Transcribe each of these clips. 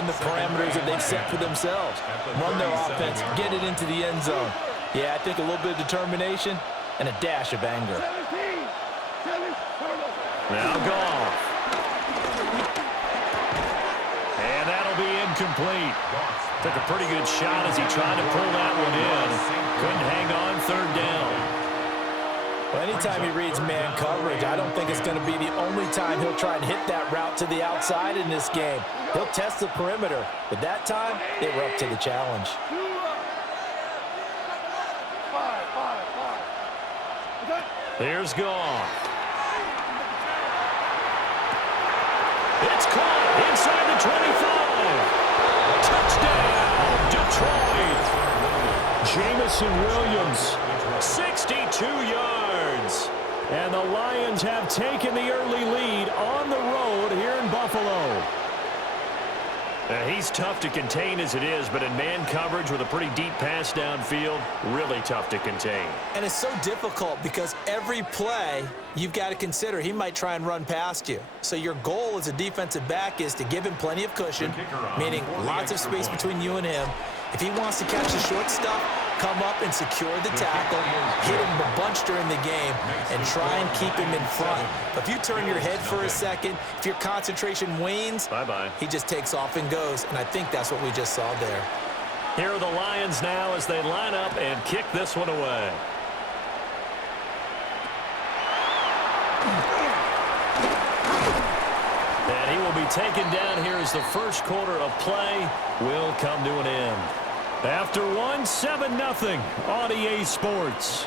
within the parameters that they've set for themselves. Run their offense, get it into the end zone. Yeah, I think a little bit of determination and a dash of anger. Now Goff. And that'll be incomplete. Took a pretty good shot as he tried to pull that one in. Couldn't hang on third down. Well, anytime he reads man coverage, I don't think it's going to be the only time he'll try and hit that route to the outside in this game. He'll test the perimeter, but that time, they were up to the challenge. Here's Goff. It's caught inside the 25. Touchdown, Detroit. Jamison Williams, 62 yards. And the Lions have taken the early lead on the road here in Buffalo. He's tough to contain as it is, but in man coverage with a pretty deep pass downfield, really tough to contain. And it's so difficult because every play you've got to consider he might try and run past you. So your goal as a defensive back is to give him plenty of cushion, meaning lots of space between you and him. If he wants to catch the short stuff, come up and secure the tackle, hit him a bunch during the game, and try and keep him in front. But if you turn your head for a second, if your concentration wanes, he just takes off and goes, and I think that's what we just saw there. Here are the Lions now as they line up and kick this one away. And he will be taken down here as the first quarter of play will come to an end. After one, 7-0 on EA Sports.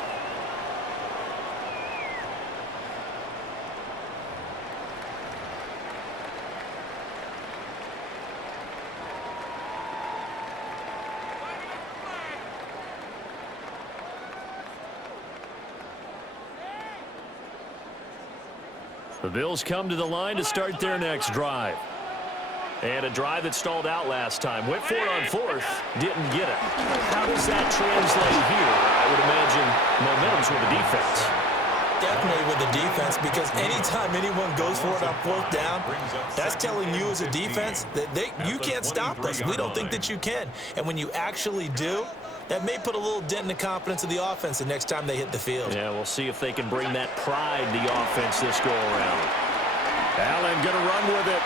The Bills come to the line to start their next drive. And a drive that stalled out last time. Went for it on fourth. Didn't get it. How does that translate here? I would imagine momentum's with the defense. Definitely with the defense, because anytime anyone goes for it on fourth down, that's telling you as a defense that you can't stop us. We don't think that you can. And when you actually do, that may put a little dent in the confidence of the offense the next time they hit the field. Yeah, we'll see if they can bring that pride to the offense this go-around. Allen going to run with it.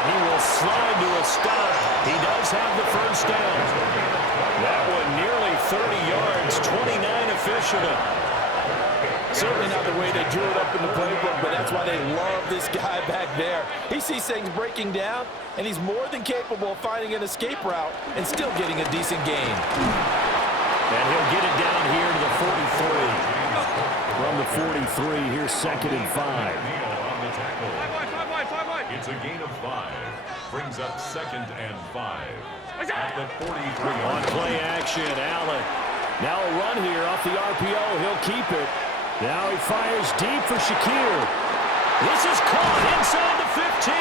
He will slide to a stop. He does have the first down. That one nearly 30 yards, 29 official. Certainly not the way they drew it up in the playbook, but that's why they love this guy back there. He sees things breaking down, and he's more than capable of finding an escape route and still getting a decent gain. And he'll get it down here to the 43. From the 43, here's 2nd and 5. It's a gain of 5. Brings up 2nd and 5. At the 43. On play action, Allen. Now a run here off the RPO. He'll keep it. Now he fires deep for Shakir. This is caught inside the 15.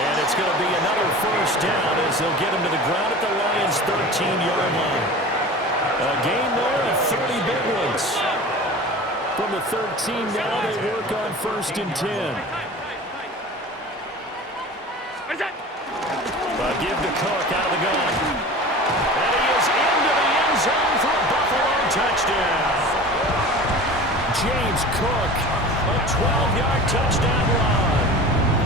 And it's going to be another first down as they'll get him to the ground at the Lions' 13-yard line. A gain there of 30 big ones. From the 13 now, they work on 1st and 10. Give to Cook out of the gun. And he is into the end zone for a Buffalo touchdown. James Cook, a 12-yard touchdown run.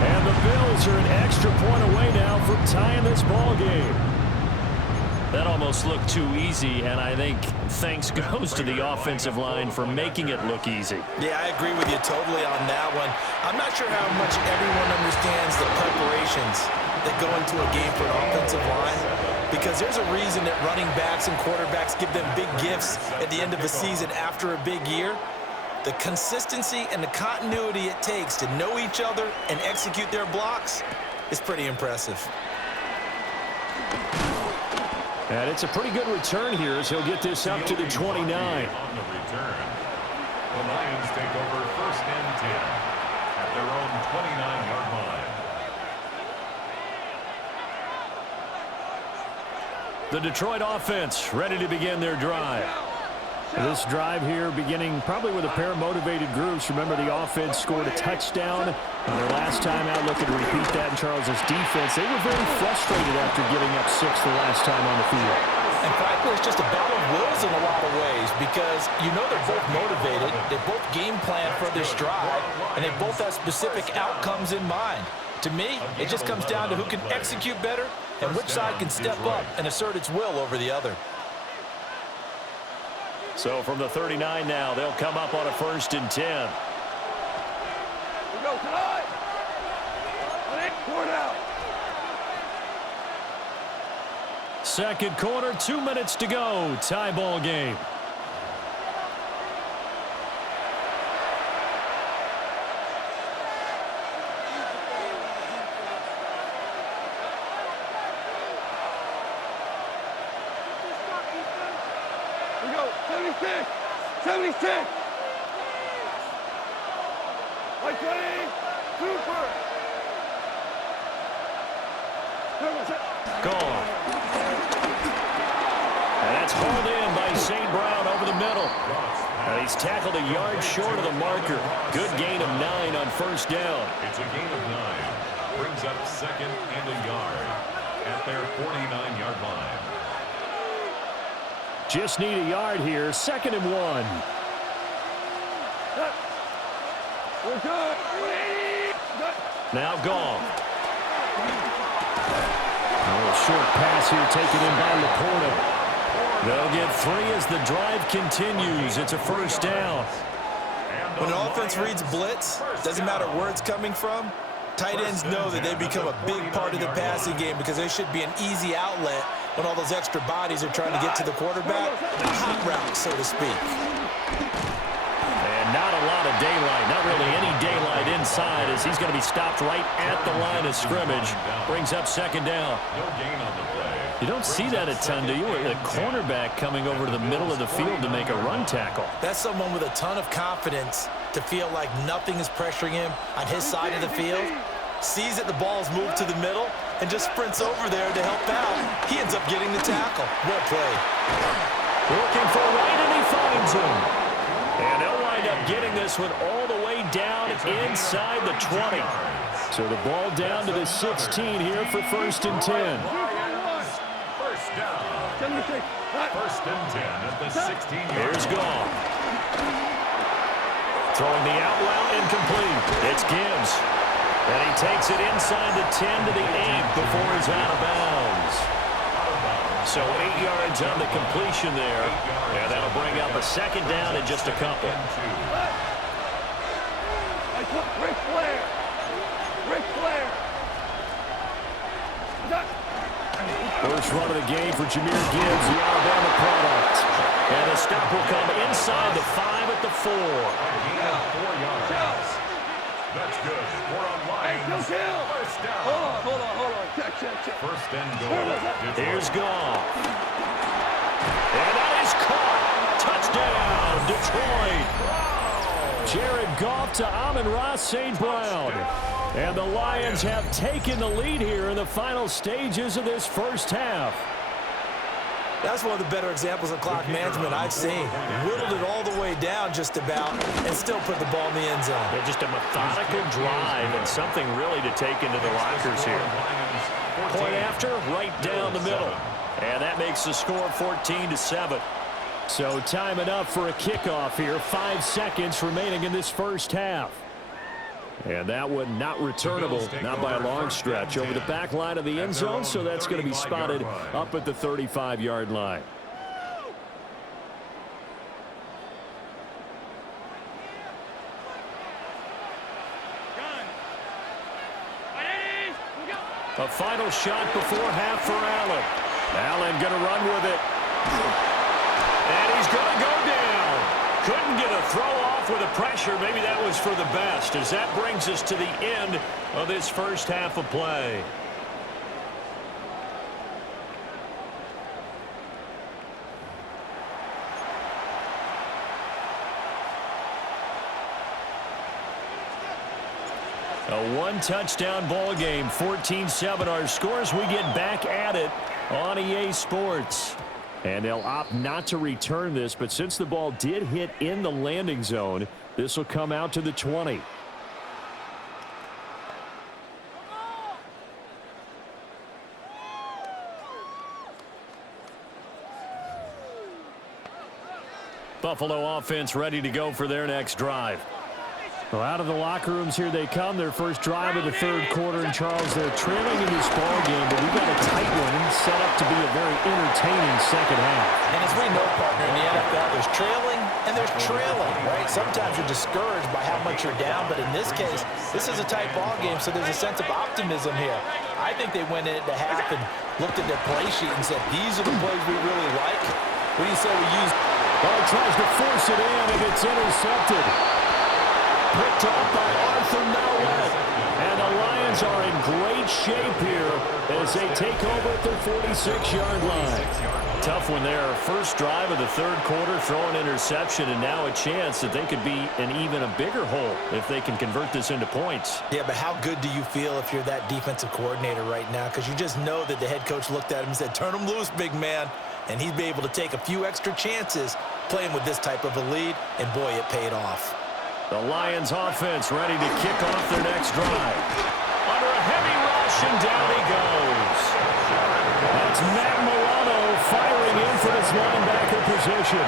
And the Bills are an extra point away now from tying this ball game. That almost looked too easy, and I think thanks goes to the offensive line for making it look easy. Yeah, I agree with you totally on that one. I'm not sure how much everyone understands the preparations that go into a game for an offensive line, because there's a reason that running backs and quarterbacks give them big gifts at the end of a season after a big year. The consistency and the continuity it takes to know each other and execute their blocks is pretty impressive. And it's a pretty good return here as he'll get this up to the 29. On the return, the Lions take over 1st and 10 at their own 29-yard line. The Detroit offense ready to begin their drive. This drive here beginning probably with a pair of motivated groups. Remember, the offense scored a touchdown on their last time out, looking to repeat that in Charles's defense. They were very frustrated after giving up 6 the last time on the field. And frankly, it's just a battle of wills in a lot of ways because you know they're both motivated, they both game plan for this drive, and they both have specific outcomes in mind. To me, it just comes down to who can execute better and which side can step up and assert its will over the other. So from the 39 now, they'll come up on a 1st and 10. We go tonight. Court out. Second quarter, 2 minutes to go. Tie ball game. We go 76. 76. Like 20. Cooper. Gone. And that's hauled in by St. Brown over the middle. And he's tackled a yard short of the marker. Good gain of 9 on 1st down. It's a gain of 9. Brings up 2nd and a yard at their 49-yard line. Just need a yard here. 2nd and 1. We're good. Now gone. A little short pass here taken in by Laporta. They'll get 3 as the drive continues. It's a 1st down. When an offense reads blitz, doesn't matter where it's coming from, tight ends know that they become a big part of the passing game because they should be an easy outlet when all those extra bodies are trying to get to the quarterback. A hot route, so to speak. And not a lot of daylight, not really any daylight inside as he's going to be stopped right at the line of scrimmage. Brings up 2nd down. No gain on the play. You don't see that a ton, do you? A cornerback coming over to the middle of the field to make a run tackle. That's someone with a ton of confidence to feel like nothing is pressuring him on his side of the field. Sees that the ball's moved to the middle and just sprints over there to help out. He ends up getting the tackle. Well played. Looking for White, and he finds him. And they'll wind up getting this one all the way down inside the 20. So the ball down to the 16 here for 1st and 10. First down. 76. 1st and 10 at the 16-yard line. Here's Goff. Throwing the out route incomplete. It's Gibbs. And he takes it inside the 10 to the 8 before he's out of bounds. So 8 yards on the completion there. And that'll bring up a 2nd down in just a couple. Ric Flair. Ric Flair. First run of the game for Jahmyr Gibbs, the Alabama product. And the stop will come inside the 5 at the 4. Gain of 4 yards. That's good. 4 on Lions. First down. Hold on. Check. 1st and goal. Here's Goff. And that is caught. Touchdown, Detroit. Jared Goff to Amon-Ra St. Brown. And the Lions have taken the lead here in the final stages of this 1st half. That's one of the better examples of clock management I've seen. Whittled it all the way down just about and still put the ball in the end zone. Yeah, just a methodical drive and something really to take into the lockers here. Point after, right down the middle. And that makes the score 14-7. So time enough for a kickoff here. 5 seconds remaining in this 1st half. And that one not returnable, not by a long stretch, over the back line of the end zone, so that's going to be spotted up at the 35-yard line. A final shot before half for Allen. Allen going to run with it. And he's going to go down. Couldn't get a throw off with the pressure. Maybe that was for the best, as that brings us to the end of this 1st half of play. A 1-touchdown ball game, 14-7 our scores. We get back at it on EA Sports. And they'll opt not to return this, but since the ball did hit in the landing zone, this will come out to the 20. Buffalo offense ready to go for their next drive. Well, out of the locker rooms here they come. Their first drive of the third quarter. And, Charles, they're trailing in this ball game, but we've got a tight one set up to be a very entertaining second half. And as we know, partner, in the NFL, there's trailing and there's trailing, right? Sometimes you're discouraged by how much you're down, but in this case, this is a tight ball game, so there's a sense of optimism here. I think they went into half and looked at their play sheet and said, these are the plays we really like. What do you say we use? Well, he tries to force it in, and it's intercepted. Picked off by Arthur Nowell. And the Lions are in great shape here as they take over at their 46-yard line. Tough one there. First drive of the third quarter, throw an interception, and now a chance that they could be in even a bigger hole if they can convert this into points. Yeah, but how good do you feel if you're that defensive coordinator right now? Because you just know that the head coach looked at him and said, turn him loose, big man. And he'd be able to take a few extra chances playing with this type of a lead, and boy, it paid off. The Lions offense ready to kick off their next drive. Under a heavy rush, and down he goes. That's Matt Milano firing in for this linebacker position.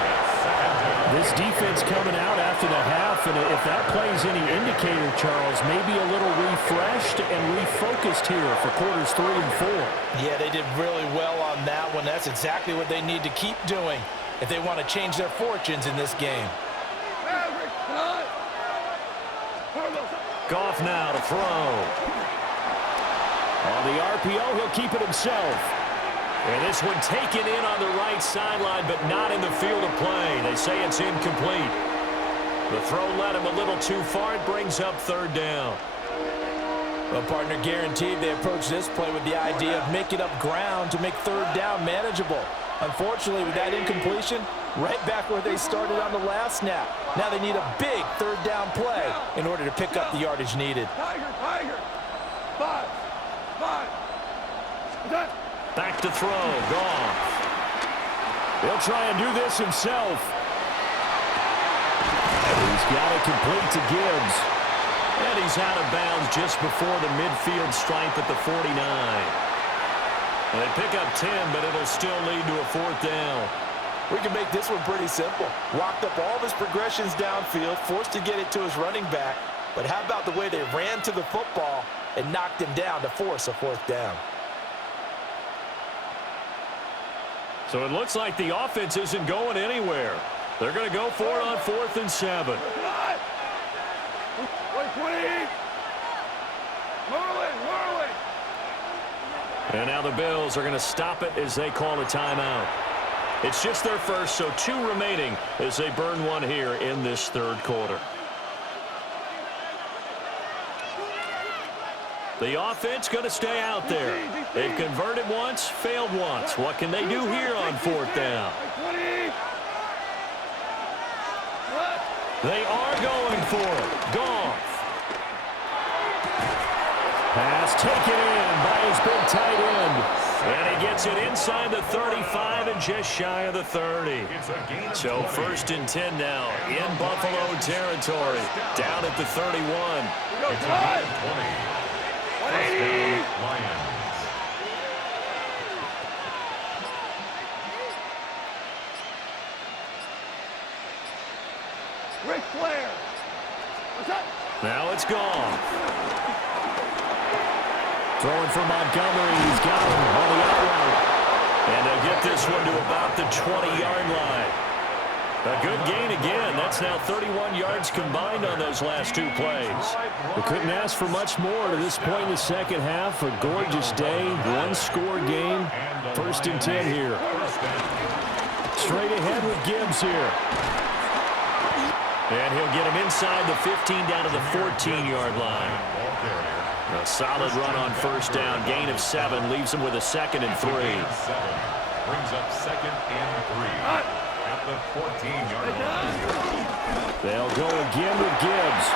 This defense coming out after the half, and if that plays any indicator, Charles, maybe a little refreshed and refocused here for quarters 3 and 4. Yeah, they did really well on that one. That's exactly what they need to keep doing if they want to change their fortunes in this game. Goff now to throw. On the RPO, he'll keep it himself. And this one taken in on the right sideline, but not in the field of play. They say it's incomplete. The throw led him a little too far. It brings up third down. Well, partner, guaranteed they approach this play with the idea of making up ground to make third down manageable. Unfortunately, with that incompletion, right back where they started on the last snap. Now they need a big third down play in order to pick up the yardage needed. Tiger. 5. Back to throw. Goff. He'll try and do this himself. He's got it complete to Gibbs. And he's out of bounds just before the midfield stripe at the 49. They pick up 10, but it'll still lead to a fourth down. We can make this one pretty simple. Walked up all of his progressions downfield, forced to get it to his running back. But how about the way they ran to the football and knocked him down to force a fourth down? So it looks like the offense isn't going anywhere. They're going to go for it on 4th and 7. And now the Bills are going to stop it as they call a timeout. It's just their first, so 2 remaining as they burn one here in this third quarter. The offense going to stay out there. They've converted once, failed once. What can they do here on 4th down? They are going for it. Goff. Pass taken in by his big tight end. And he gets it inside the 35 and just shy of the 30. So 1st and 10 now in Buffalo territory. Down at the 31. It's a gain of 20. First down, Lions. Ric Flair. What's up? Now it's gone. Throwing for Montgomery. He's got him on the outright. And they'll get this one to about the 20-yard line. A good gain again. That's now 31 yards combined on those last 2 plays. We couldn't ask for much more to this point in the second half. A gorgeous day, 1-score game. 1st and 10 here. Straight ahead with Gibbs here. And he'll get him inside the 15 down to the 14-yard line. A solid run on 1st down. Gain of 7 leaves him with a 2nd and 3. Brings up 2nd and 3 at the 14-yard line. They'll go again with Gibbs.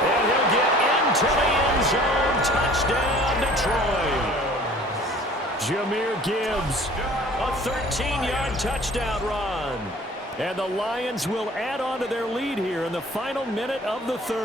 And he'll get into the end zone. Touchdown, Detroit. Jahmyr Gibbs, a 13-yard touchdown run. And the Lions will add on to their lead here in the final minute of the third.